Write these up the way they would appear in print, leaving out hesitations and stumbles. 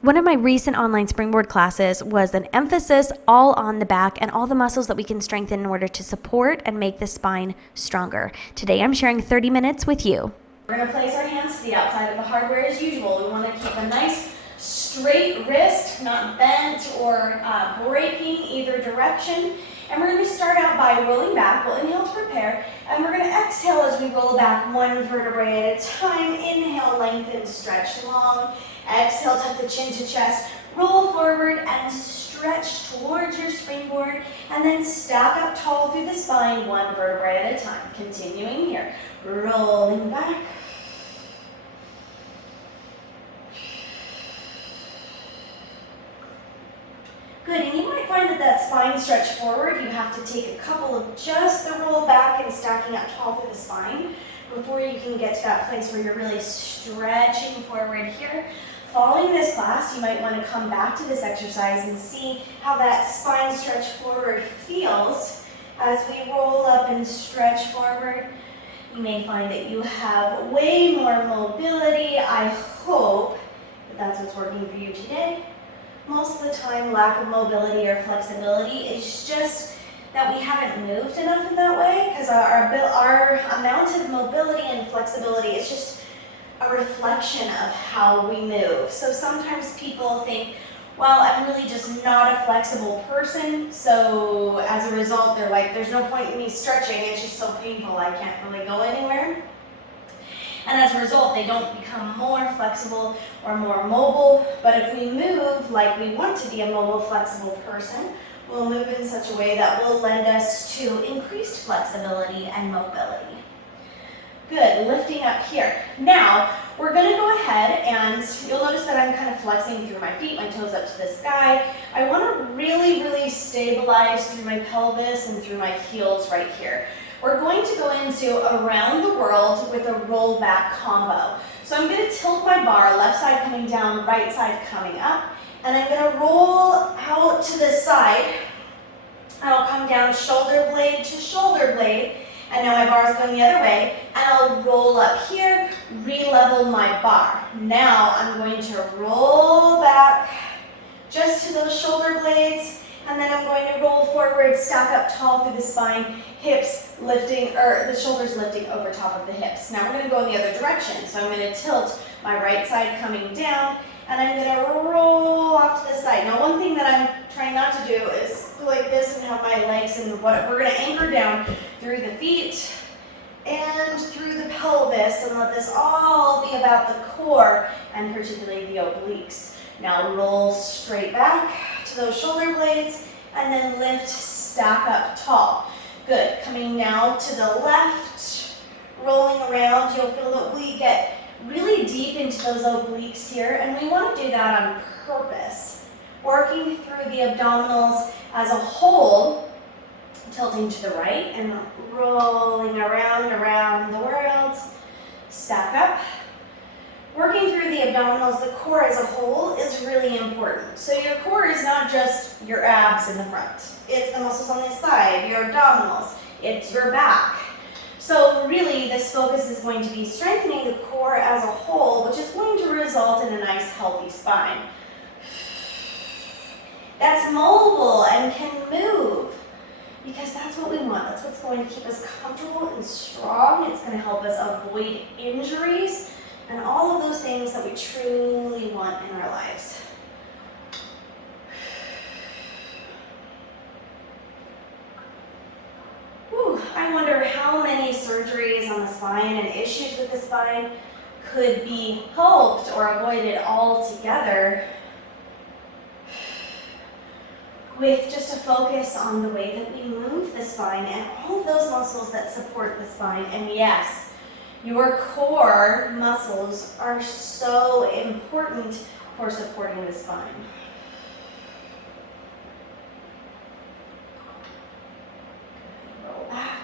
One of my recent online springboard classes was an emphasis all on the back and all the muscles that we can strengthen in order to support and make the spine stronger. Today I'm sharing 30 minutes with you. We're going to place our hands to the outside of the hardware as usual. We want to keep a nice straight wrist, not bent or breaking either direction. And we're going to start out by rolling back. We'll inhale to prepare, and we're going to exhale as we roll back one vertebrae at a time. Inhale, lengthen, stretch long. Exhale, tuck the chin to chest. Roll forward and stretch towards your springboard, and then stack up tall through the spine, one vertebrae at a time. Continuing here. Rolling back. Good, and you might find that spine stretch forward, you have to take a couple of just the roll back and stacking up tall through the spine before you can get to that place where you're really stretching forward here. Following this class, you might want to come back to this exercise and see how that spine stretch forward feels as we roll up and stretch forward. You may find that you have way more mobility. I hope that that's what's working for you today. Most of the time, lack of mobility or flexibility is just that we haven't moved enough in that way, because our amount of mobility and flexibility is just a reflection of how we move. So sometimes people think, well, I'm really just not a flexible person, so as a result, they're like, there's no point in me stretching, it's just so painful, I can't really go anywhere. And as a result, they don't become more flexible or more mobile. But if we move like we want to be a mobile, flexible person, we'll move in such a way that will lend us to increased flexibility and mobility. Good, lifting up here. Now, we're gonna go ahead and you'll notice that I'm kind of flexing through my feet, my toes up to the sky. I wanna really, really stabilize through my pelvis and through my heels right here. We're going to go into around the world with a roll back combo. So I'm going to tilt my bar, left side coming down, right side coming up, and I'm going to roll out to the side. I'll come down shoulder blade to shoulder blade, and now my bar is going the other way, and I'll roll up here, re-level my bar. Now I'm going to roll back just to those shoulder blades, and then I'm going to roll forward, stack up tall through the spine, hips lifting, or the shoulders lifting over top of the hips. Now we're going to go in the other direction. So I'm going to tilt my right side coming down, and I'm going to roll off to the side. Now one thing that I'm trying not to do is go like this and have my legs and what we're going to anchor down through the feet and through the pelvis, and let this all be about the core and particularly the obliques. Now roll straight back to those shoulder blades, and then lift, stack up tall. Good, coming now to the left, rolling around, you'll feel that we get really deep into those obliques here, and we want to do that on purpose. Working through the abdominals as a whole, tilting to the right and rolling around the world, stack up. Working through the abdominals, the core as a whole is really important. So your core is not just your abs in the front. It's the muscles on the side, your abdominals, it's your back. So really this focus is going to be strengthening the core as a whole, which is going to result in a nice healthy spine. That's mobile and can move, because that's what we want. That's what's going to keep us comfortable and strong. It's going to help us avoid injuries and all of those things that we truly want in our lives. Whew, I wonder how many surgeries on the spine and issues with the spine could be helped or avoided altogether with just a focus on the way that we move the spine and all of those muscles that support the spine. And yes, your core muscles are so important for supporting the spine. Roll back.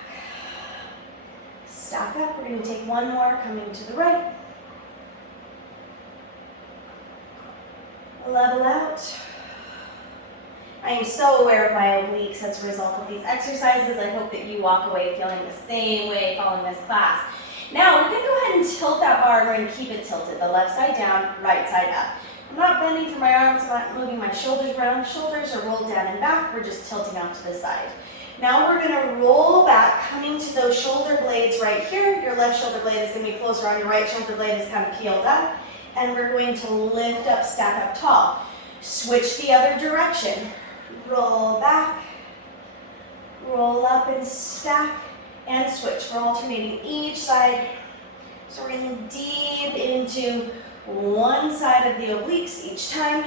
Stack up. We're going to take one more coming to the right. Level out. I am so aware of my obliques as a result of these exercises. I hope that you walk away feeling the same way following this class. Now we're going to go ahead and tilt that bar, and we're going to keep it tilted. The left side down, right side up. I'm not bending through my arms, I'm not moving my shoulders around. Shoulders are rolled down and back, we're just tilting off to the side. Now we're gonna roll back, coming to those shoulder blades right here. Your left shoulder blade is gonna be closer on, your right shoulder blade is kind of peeled up. And we're going to lift up, stack up tall. Switch the other direction. Roll back, roll up and stack, and switch. We're alternating each side. So we're getting deep into one side of the obliques each time.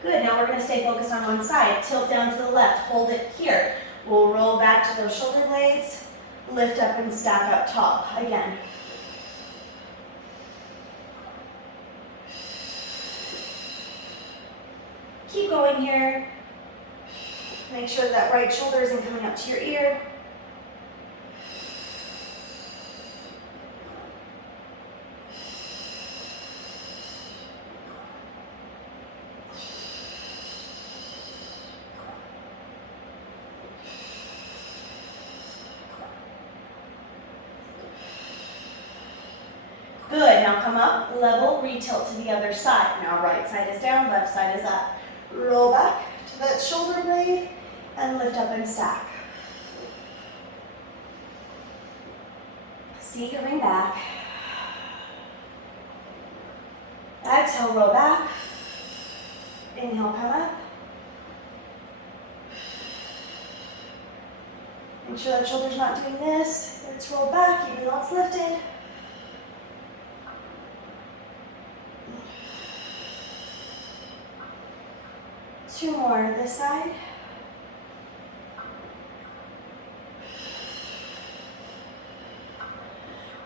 Good, now we're going to stay focused on one side. Tilt down to the left, hold it here. We'll roll back to those shoulder blades, lift up and stack up tall. Again. Keep going here. Make sure that right shoulder isn't coming up to your ear. Good, now come up, level, retilt to the other side. Now right side is down, left side is up. Roll back to that shoulder blade and lift up and stack. Centering back. Exhale, roll back. Inhale, come up. Make sure that shoulder's not doing this. Let's roll back even though it's lifted. Two more this side.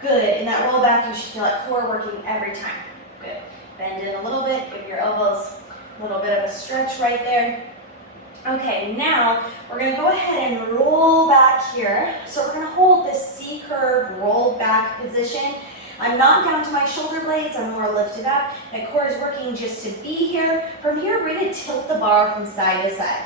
Good, in that roll back, you should feel that core working every time. Good. Bend in a little bit, give your elbows a little bit of a stretch right there. Okay, now we're gonna go ahead and roll back here. So we're gonna hold this C-curve roll back position. I'm not down to my shoulder blades, I'm more lifted up. My core is working just to be here. From here, we're gonna tilt the bar from side to side.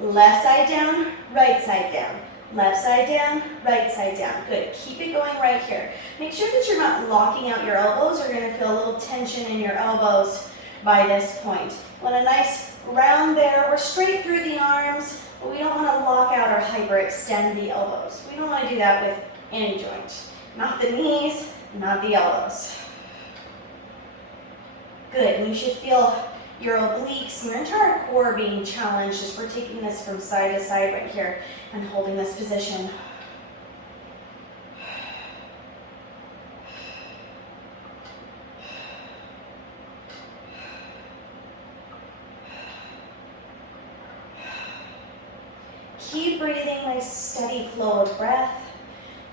Left side down, right side down. Left side down, right side down. Good, keep it going right here. Make sure that you're not locking out your elbows. You're gonna feel a little tension in your elbows by this point. Want a nice round there. We're straight through the arms, but we don't wanna lock out or hyperextend the elbows. We don't wanna do that with any joint. Not the knees, not the elbows. Good, and you should feel your obliques, your entire core being challenged as we're taking this from side to side right here and holding this position. Keep breathing, nice steady flow of breath.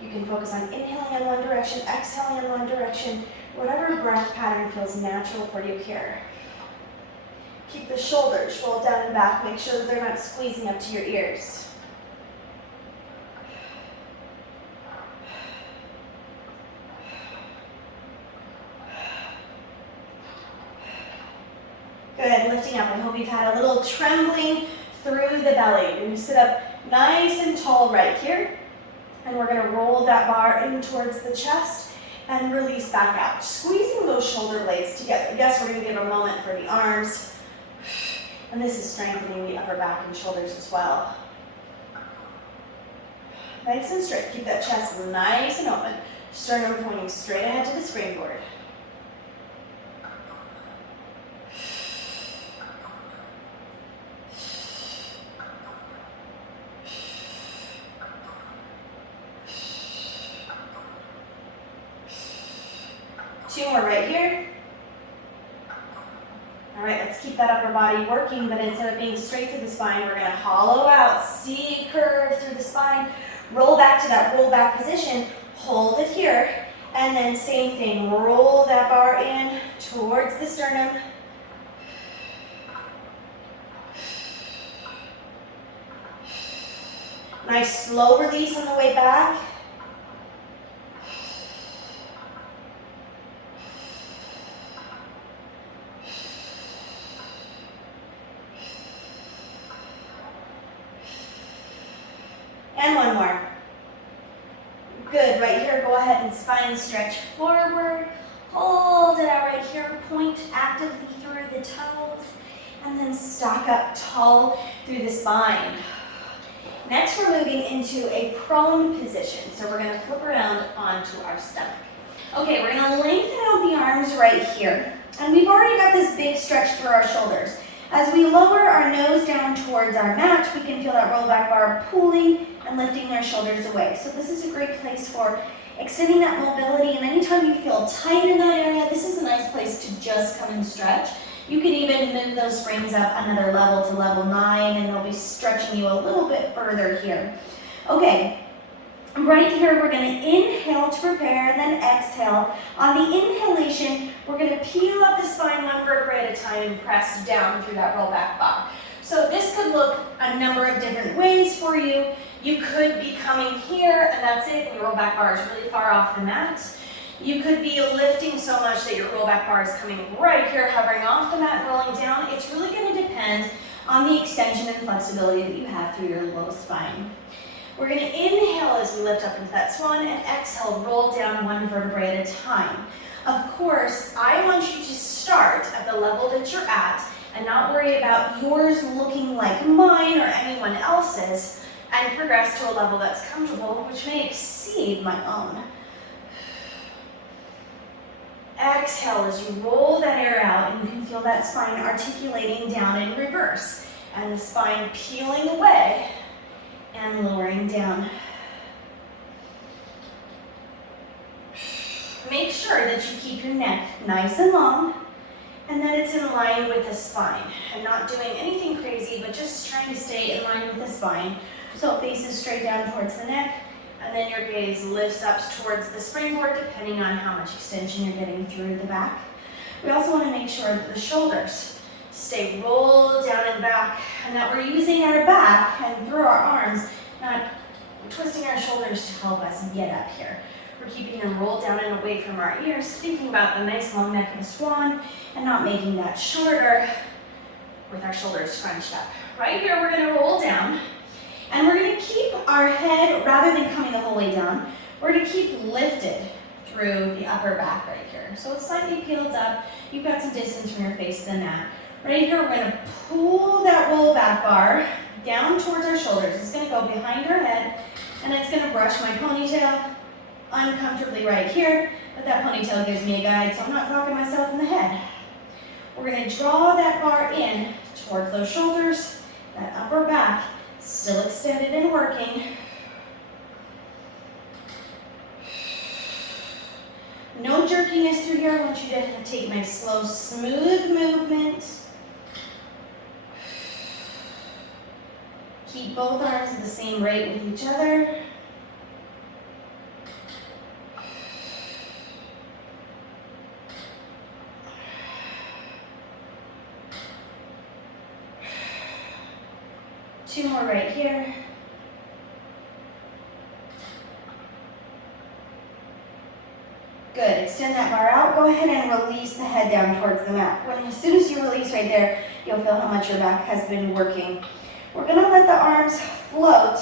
You can focus on inhaling in one direction, exhaling in one direction, whatever breath pattern feels natural for you here. Keep the shoulders rolled down and back. Make sure that they're not squeezing up to your ears. Good, lifting up. I hope you've had a little trembling through the belly. You're going to sit up nice and tall right here. And we're going to roll that bar in towards the chest and release back out. Squeezing those shoulder blades together. Yes, we're going to give a moment for the arms. And this is strengthening the upper back and shoulders as well. Nice and straight. Keep that chest nice and open. Sternum pointing straight ahead to the springboard. Two more right here. All right, let's keep that upper body working, but instead of being straight through the spine, we're going to hollow out, C curve through the spine, roll back to that roll back position, hold it here, and then same thing, roll that bar in towards the sternum. Nice slow release on the way back. And one more. Good, right here, go ahead and spine stretch forward. Hold it out right here, point actively through the toes, and then stock up tall through the spine. Next, we're moving into a prone position. So we're gonna flip around onto our stomach. Okay, we're gonna lengthen out the arms right here. And we've already got this big stretch through our shoulders. As we lower our nose down towards our mat, we can feel that rollback bar pulling and lifting our shoulders away. So this is a great place for extending that mobility, and anytime you feel tight in that area, this is a nice place to just come and stretch. You can even move those springs up another level to level 9, and they'll be stretching you a little bit further here. Okay, right here we're going to inhale to prepare and then exhale. On the inhalation, we're going to peel up the spine one vertebrae at a time and press down through that rollback bar. So this could look a number of different ways for you. You could be coming here, and that's it, and your rollback bar is really far off the mat. You could be lifting so much that your rollback bar is coming right here, hovering off the mat and rolling down. It's really going to depend on the extension and flexibility that you have through your low spine. We're going to inhale as we lift up into that swan, and exhale, roll down one vertebrae at a time. Of course, I want you to start at the level that you're at and not worry about yours looking like mine or anyone else's, and progress to a level that's comfortable, which may exceed my own. Exhale as you roll that air out, and you can feel that spine articulating down in reverse, and the spine peeling away and lowering down. Make sure that you keep your neck nice and long, and that it's in line with the spine, and not doing anything crazy, but just trying to stay in line with the spine. So it faces straight down towards the neck, and then your gaze lifts up towards the springboard, depending on how much extension you're getting through the back. We also want to make sure that the shoulders stay rolled down and back, and that we're using our back and through our arms, not twisting our shoulders to help us get up here. We're keeping them rolled down and away from our ears, thinking about the nice long neck of a swan, and not making that shorter with our shoulders scrunched up. Right here, we're going to roll down. And we're going to keep our head, rather than coming the whole way down, we're going to keep lifted through the upper back right here. So it's slightly peeled up. You've got some distance from your face to the mat. Right here, we're going to pull that rollback bar down towards our shoulders. It's going to go behind our head, and it's going to brush my ponytail uncomfortably right here, but that ponytail gives me a guide, so I'm not clocking myself in the head. We're going to draw that bar in towards those shoulders, that upper back, still extended and working. No jerkiness through here. I want you to take a nice, slow, smooth movement. Keep both arms at the same rate with each other. Two more right here. Good, extend that bar out. Go ahead and release the head down towards the mat. As soon as you release right there, you'll feel how much your back has been working. We're gonna let the arms float.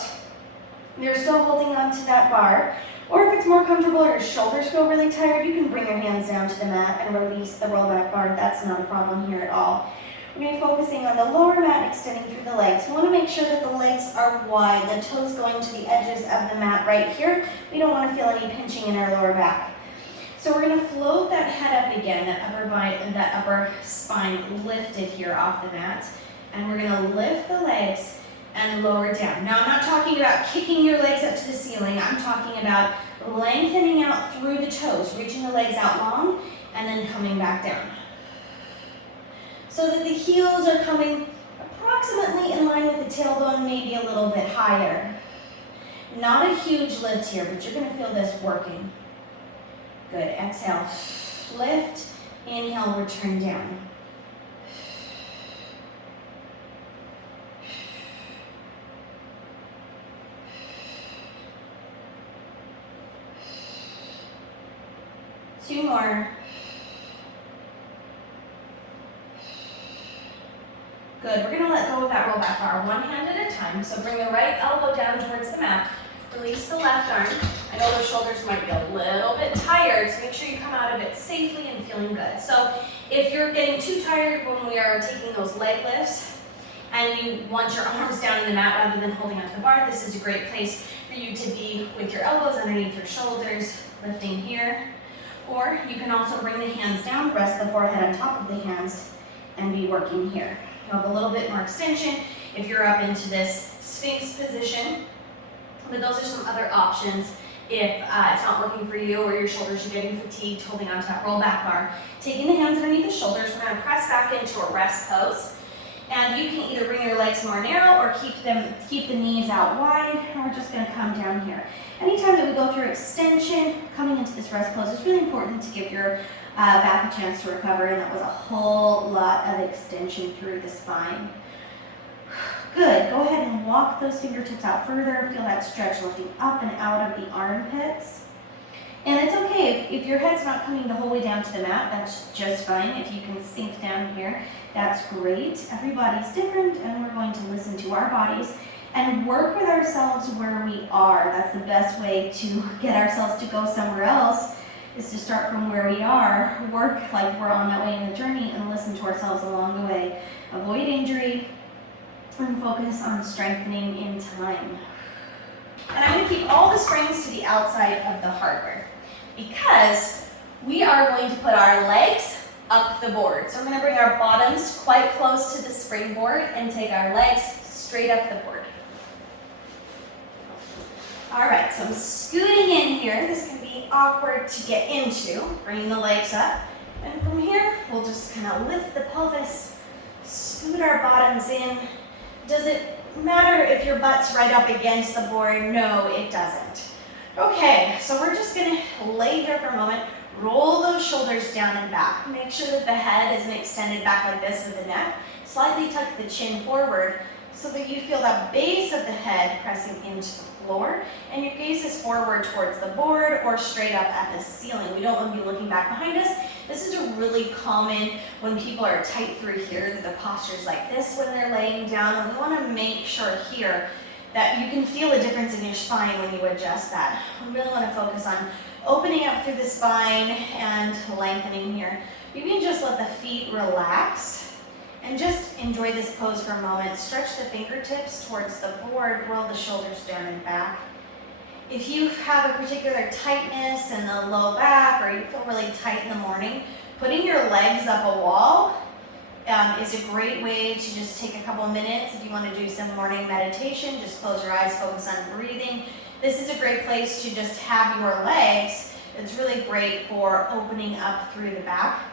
You're still holding on to that bar. Or if it's more comfortable or your shoulders feel really tired, you can bring your hands down to the mat and release the rollback bar. That's not a problem here at all. We're going to be focusing on the lower mat, extending through the legs. We want to make sure that the legs are wide, the toes going to the edges of the mat right here. We don't want to feel any pinching in our lower back. So we're going to float that head up again, that upper spine lifted here off the mat. And we're going to lift the legs and lower down. Now I'm not talking about kicking your legs up to the ceiling. I'm talking about lengthening out through the toes, reaching the legs out long, and then coming back down. So that the heels are coming approximately in line with the tailbone, maybe a little bit higher. Not a huge lift here, but you're going to feel this working. Good, exhale, lift, inhale, return down. Two more. Good, we're gonna let go of that rollback bar, one hand at a time. So bring the right elbow down towards the mat, release the left arm. I know those shoulders might be a little bit tired, so make sure you come out of it safely and feeling good. So if you're getting too tired when we are taking those leg lifts and you want your arms down in the mat rather than holding onto the bar, this is a great place for you to be with your elbows underneath your shoulders, lifting here. Or you can also bring the hands down, rest the forehead on top of the hands, and be working here. You'll have a little bit more extension if you're up into this Sphinx position, but those are some other options if it's not working for you or your shoulders are getting fatigued holding onto that rollback bar. Taking the hands underneath the shoulders, we're going to press back into a rest pose. And you can either bring your legs more narrow or keep the knees out wide, and we're just going to come down here. Anytime that we go through extension, coming into this rest pose, it's really important to give your back a chance to recover, and that was a whole lot of extension through the spine. Good, go ahead and walk those fingertips out further, feel that stretch lifting up and out of the armpits. And it's okay if your head's not coming the whole way down to the mat, that's just fine. If you can sink down here, that's great. Everybody's different, and we're going to listen to our bodies and work with ourselves where we are. That's the best way to get ourselves to go somewhere else, is to start from where we are, work like we're on that way in the journey, and listen to ourselves along the way. Avoid injury and focus on strengthening in time. And I'm going to keep all the springs to the outside of the hardware because we are going to put our legs up the board. So I'm going to bring our bottoms quite close to the springboard and take our legs straight up the board. All right, so I'm scooting in here. This can be awkward to get into, bringing the legs up. And from here, we'll just kind of lift the pelvis, scoot our bottoms in. Does it matter if your butt's right up against the board? No, it doesn't. Okay, so we're just gonna lay here for a moment, roll those shoulders down and back. Make sure that the head isn't extended back like this with the neck. Slightly tuck the chin forward so that you feel that base of the head pressing into the floor, and your gaze is forward towards the board or straight up at the ceiling. We don't want to be looking back behind us. This is a really common when people are tight through here, that the posture's like this when they're laying down, and we want to make sure here that you can feel a difference in your spine when you adjust that. We really want to focus on opening up through the spine and lengthening here. You can just let the feet relax and just enjoy this pose for a moment. Stretch the fingertips towards the board, roll the shoulders down and back. If you have a particular tightness in the low back or you feel really tight in the morning, putting your legs up a wall is a great way to just take a couple minutes. If you want to do some morning meditation, just close your eyes, focus on breathing. This is a great place to just have your legs. It's really great for opening up through the back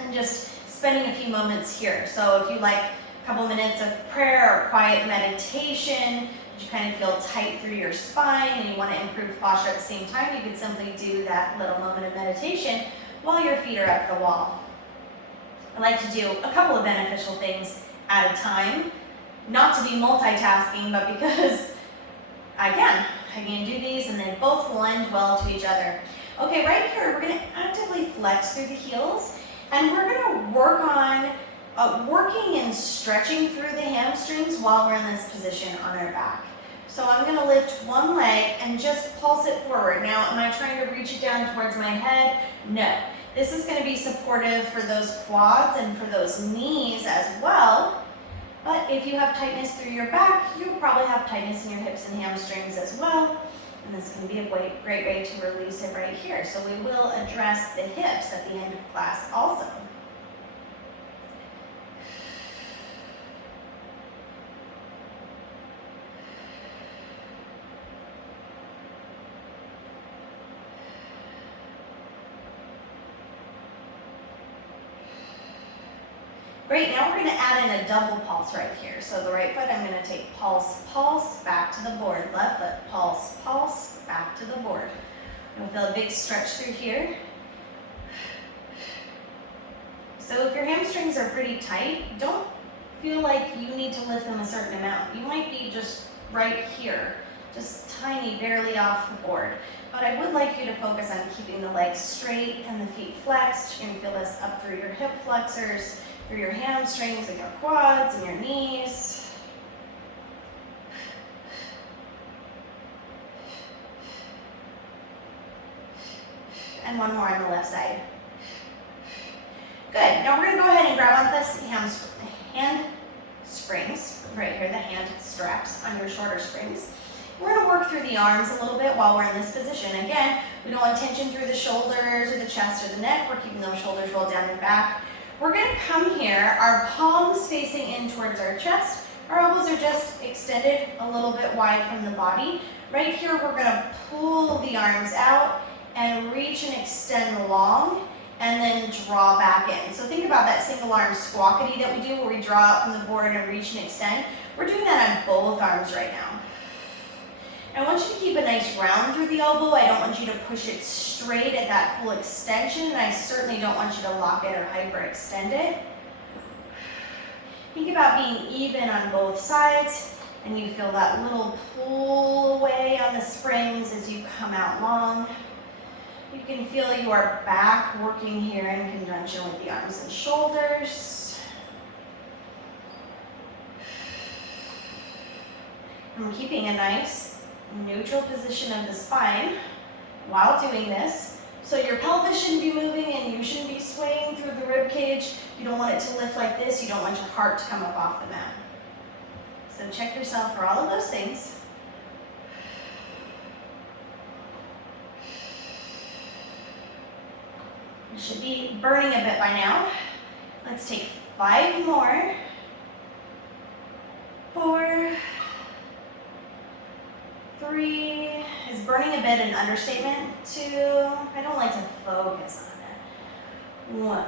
and just spending a few moments here. So if you like a couple minutes of prayer or quiet meditation, you kind of feel tight through your spine and you want to improve posture at the same time, you could simply do that little moment of meditation while your feet are up the wall. I like to do a couple of beneficial things at a time, not to be multitasking, but because I can do these and they both blend well to each other. Okay, right here, we're going to actively flex through the heels, and we're going to work on working and stretching through the hamstrings while we're in this position on our back. So I'm going to lift one leg and just pulse it forward. Now, am I trying to reach it down towards my head? No. This is going to be supportive for those quads and for those knees as well. But if you have tightness through your back, you'll probably have tightness in your hips and hamstrings as well. And this can be a great way to release it right here. So we will address the hips at the end of class also. Great, now we're going to add in a double pulse right here. So the right foot, I'm going to take pulse, pulse, back to the board. Left foot, pulse, pulse, back to the board. You'll feel a big stretch through here. So if your hamstrings are pretty tight, don't feel like you need to lift them a certain amount. You might be just right here, just tiny, barely off the board. But I would like you to focus on keeping the legs straight and the feet flexed. You're going to feel this up through your hip flexors, through your hamstrings and your quads and your knees. And one more on the left side. Good. Now we're going to go ahead and grab on this hand springs, right here, the hand straps on your shoulder springs. We're going to work through the arms a little bit while we're in this position. Again, we don't want tension through the shoulders or the chest or the neck. We're keeping those shoulders rolled down and back. We're going to come here, our palms facing in towards our chest. Our elbows are just extended a little bit wide from the body. Right here, we're going to pull the arms out and reach and extend long, and then draw back in. So think about that single arm squawkety that we do where we draw out from the board and reach and extend. We're doing that on both arms right now. I want you to keep a nice round through the elbow. I don't want you to push it straight at that full extension, and I certainly don't want you to lock it or hyperextend it. Think about being even on both sides, and you feel that little pull away on the springs as you come out long. You can feel your back working here in conjunction with the arms and shoulders. And we're keeping a nice neutral position of the spine while doing this. So your pelvis shouldn't be moving and you shouldn't be swaying through the rib cage. You don't want it to lift like this. You don't want your heart to come up off the mat. So check yourself for all of those things. You should be burning a bit by now. Let's take 5 more. 4, 3, is burning a bit an understatement? 2, I don't like to focus on it. 1.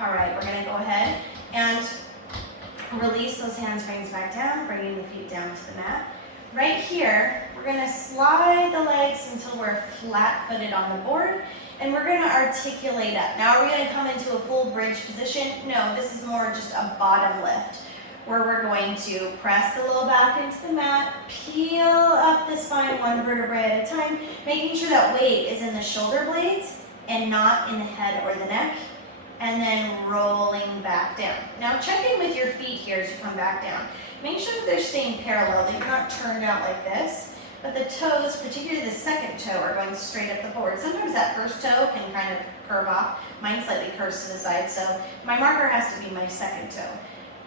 All right, we're gonna go ahead and release those handsprings back down, bringing the feet down to the mat. Right here, we're gonna slide the legs until we're flat-footed on the board, and we're gonna articulate up. Now, are we gonna come into a full bridge position? No, this is more just a bottom lift, where we're going to press the low back into the mat, peel up the spine 1 vertebrae at a time, making sure that weight is in the shoulder blades and not in the head or the neck, and then rolling back down. Now check in with your feet here as you come back down. Make sure that they're staying parallel, they're not turned out like this, but the toes, particularly the second toe, are going straight up the board. Sometimes that first toe can kind of curve off. Mine slightly curves to the side, so my marker has to be my second toe.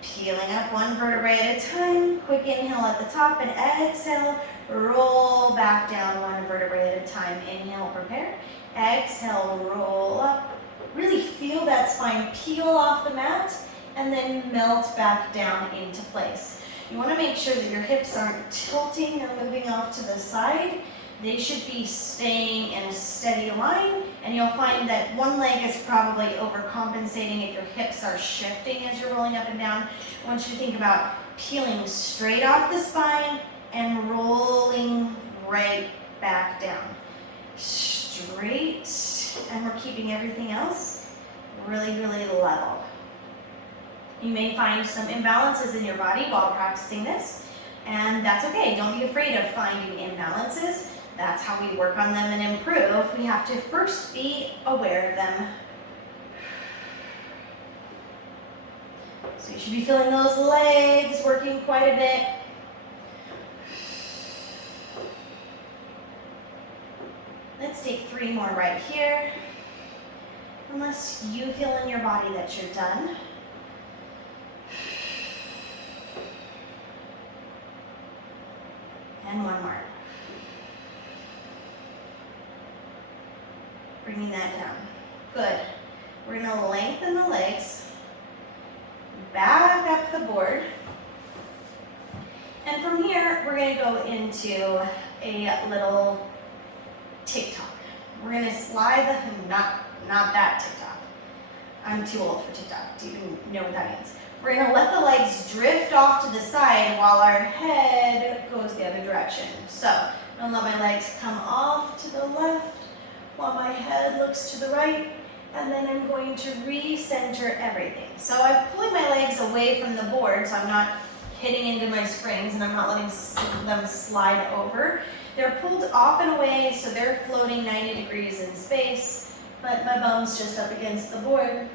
Peeling up 1 vertebrae at a time, quick inhale at the top and exhale, roll back down 1 vertebrae at a time. Inhale, prepare, exhale, roll up. Really feel that spine peel off the mat and then melt back down into place. You want to make sure that your hips aren't tilting or moving off to the side. They should be staying in a steady line, and you'll find that one leg is probably overcompensating if your hips are shifting as you're rolling up and down. I want you to think about peeling straight off the spine and rolling right back down. Straight, and we're keeping everything else really, really level. You may find some imbalances in your body while practicing this, and that's okay. Don't be afraid of finding imbalances. That's how we work on them and improve. We have to first be aware of them. So you should be feeling those legs working quite a bit. Let's take 3 more right here. Unless you feel in your body that you're done. And 1 more. Bringing that down. Good. We're going to lengthen the legs, back up the board, and from here we're going to go into a little TikTok. We're going to slide the, not that TikTok. I'm too old for TikTok to even know what that means. We're going to let the legs drift off to the side while our head goes the other direction. So I'm going to let my legs come off to the left while my head looks to the right, and then I'm going to recenter everything. So I'm pulling my legs away from the board so I'm not hitting into my springs and I'm not letting them slide over. They're pulled off and away so they're floating 90 degrees in space, but my bum's just up against the board.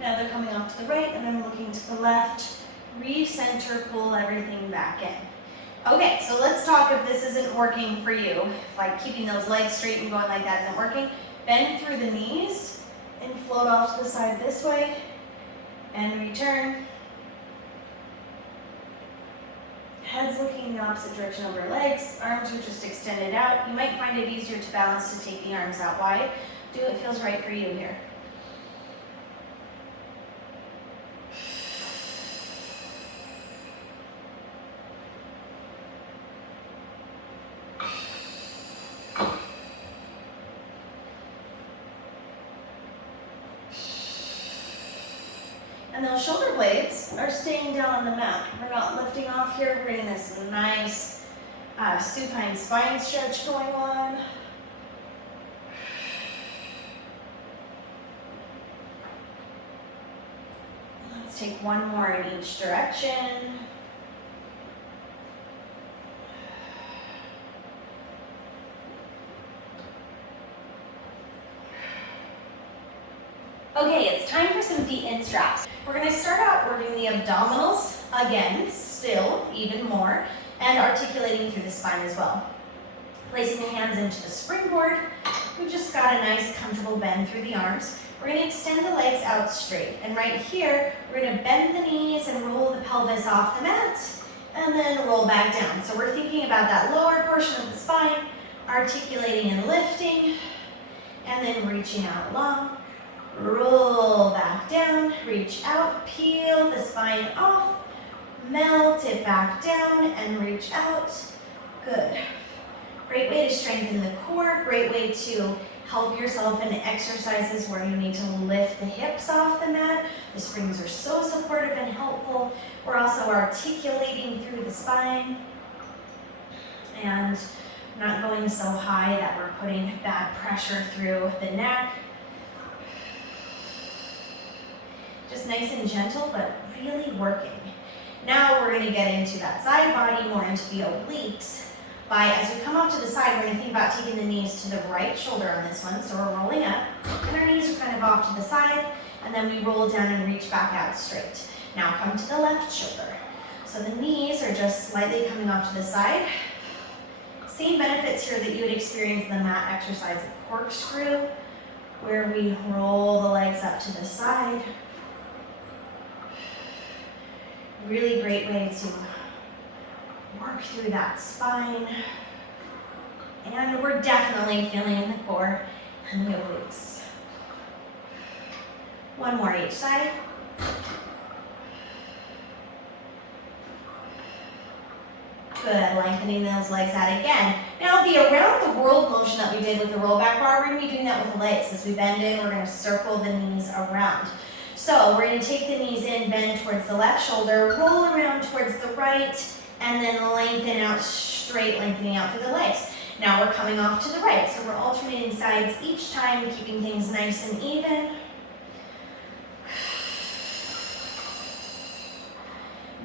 Now they're coming off to the right and then looking to the left. Recenter, pull everything back in. Okay, so let's talk if this isn't working for you. If like keeping those legs straight and going like that isn't working, bend through the knees and float off to the side this way and return. Head's looking in the opposite direction over legs. Arms are just extended out. You might find it easier to balance to take the arms out wide. Do what feels right for you here. And those shoulder blades are staying down on the mat. We're not lifting off here. We're getting this nice supine spine stretch going on. Let's take one more in each direction. Okay, it's time for some feet in straps. We're going to start out working the abdominals again, still, even more, and articulating through the spine as well. Placing the hands into the springboard, we've just got a nice comfortable bend through the arms. We're going to extend the legs out straight, and right here, we're going to bend the knees and roll the pelvis off the mat, and then roll back down. So we're thinking about that lower portion of the spine, articulating and lifting, and then reaching out long. Roll back down, reach out, peel the spine off, melt it back down and reach out. Good. Great way to strengthen the core, great way to help yourself in exercises where you need to lift the hips off the mat. The springs are so supportive and helpful. We're also articulating through the spine and not going so high that we're putting bad pressure through the neck. Just nice and gentle, but really working. Now we're going to get into that side body, more into the obliques. As we come off to the side, we're going to think about taking the knees to the right shoulder on this one. So we're rolling up, and our knees are kind of off to the side, and then we roll down and reach back out straight. Now come to the left shoulder. So the knees are just slightly coming off to the side. Same benefits here that you would experience in the mat exercise of corkscrew, where we roll the legs up to the side. Really great way to work through that spine. And we're definitely feeling in the core and the obliques. One more each side. Good, lengthening those legs out again. Now the around the world motion that we did with the rollback bar, we're going to be doing that with the legs. As we bend in, we're going to circle the knees around. So we're going to take the knees in, bend towards the left shoulder, roll around towards the right, and then lengthen out straight, lengthening out through the legs. Now we're coming off to the right, so we're alternating sides each time, keeping things nice and even.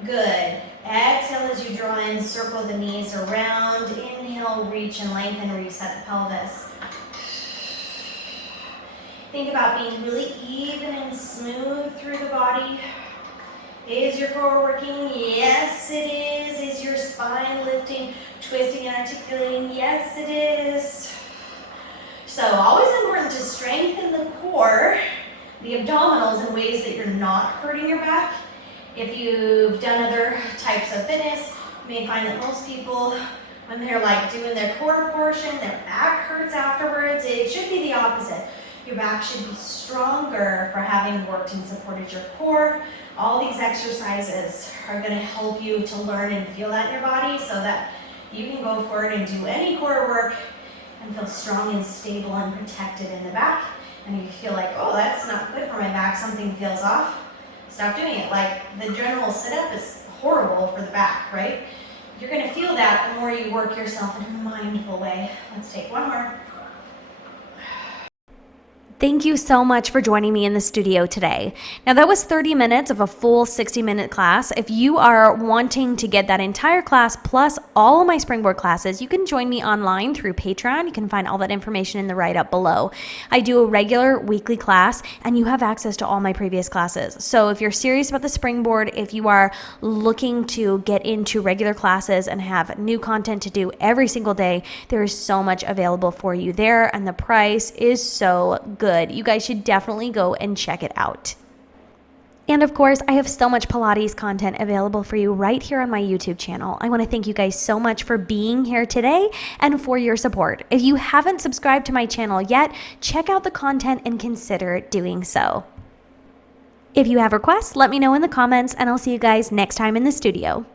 Good. Exhale as you draw in, circle the knees around. Inhale, reach and lengthen, reset the pelvis. Think about being really even and smooth through the body. Is your core working? Yes, it is. Is your spine lifting, twisting, and articulating? Yes, it is. So always important to strengthen the core, the abdominals, in ways that you're not hurting your back. If you've done other types of fitness, you may find that most people, when they're like doing their core portion, their back hurts afterwards. It should be the opposite. Your back should be stronger for having worked and supported your core. All these exercises are going to help you to learn and feel that in your body so that you can go forward and do any core work and feel strong and stable and protected in the back. And you feel like, oh, that's not good for my back, something feels off. Stop doing it. Like the general sit-up is horrible for the back, right? You're going to feel that the more you work yourself in a mindful way. Let's take one more. Thank you so much for joining me in the studio today. Now that was 30 minutes of a full 60-minute class. If you are wanting to get that entire class plus all of my Springboard classes, you can join me online through Patreon. You can find all that information in the write-up below. I do a regular weekly class and you have access to all my previous classes. So if you're serious about the Springboard, if you are looking to get into regular classes and have new content to do every single day, there is so much available for you there and the price is so good. You guys should definitely go and check it out. And of course, I have so much Pilates content available for you right here on my YouTube channel. I want to thank you guys so much for being here today and for your support. If you haven't subscribed to my channel yet, check out the content and consider doing so. If you have requests, let me know in the comments and I'll see you guys next time in the studio.